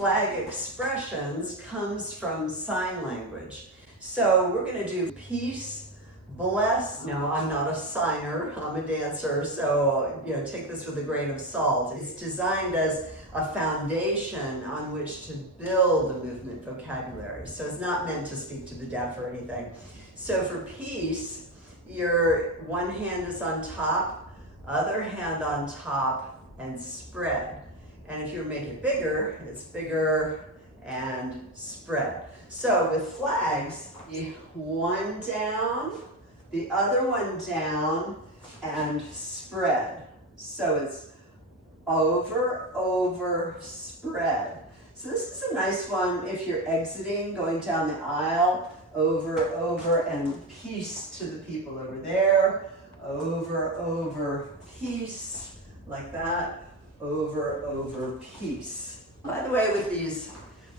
flag expressions comes from sign language. So we're going to do peace, bless. Now, I'm not a signer, I'm a dancer, so take this with a grain of salt. It's designed as a foundation on which to build a movement vocabulary. So it's not meant to speak to the deaf or anything. So for peace, your one hand is on top, other hand on top, and spread. And if you make it bigger, it's bigger and spread. So with flags, one down, the other one down, and spread. So it's over, over, spread. So this is a nice one if you're exiting, going down the aisle, over, over, and peace to the people over there, over, over, peace, like that, over, over, peace. By the way, with these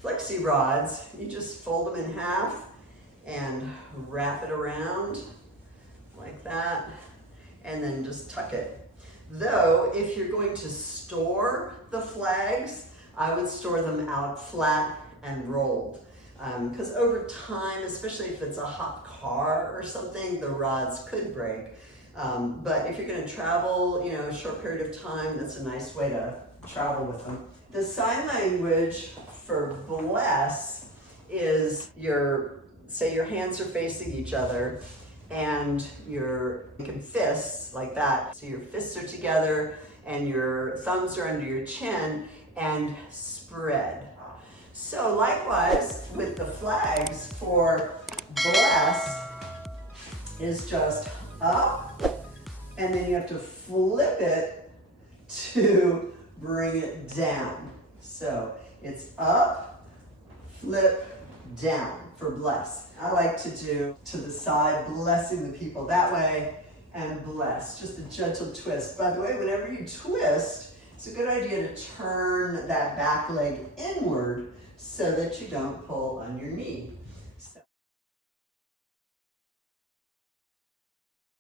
flexi rods, you just fold them in half and wrap it around like that, and then just tuck it. Though, if you're going to store the flags, I would store them out flat and rolled. Because over time, especially if it's a hot car or something, the rods could break. But if you're going to travel, a short period of time, that's a nice way to travel with them. The sign language for bless is say your hands are facing each other and you're making fists like that. So your fists are together and your thumbs are under your chin and spread. So likewise with the flags for bless is just up, and then you have to flip it to bring it down. So it's up, flip, down for bless. I like to do to the side, blessing the people that way, and bless, just a gentle twist. By the way, whenever you twist, it's a good idea to turn that back leg inward so that you don't pull on your knee.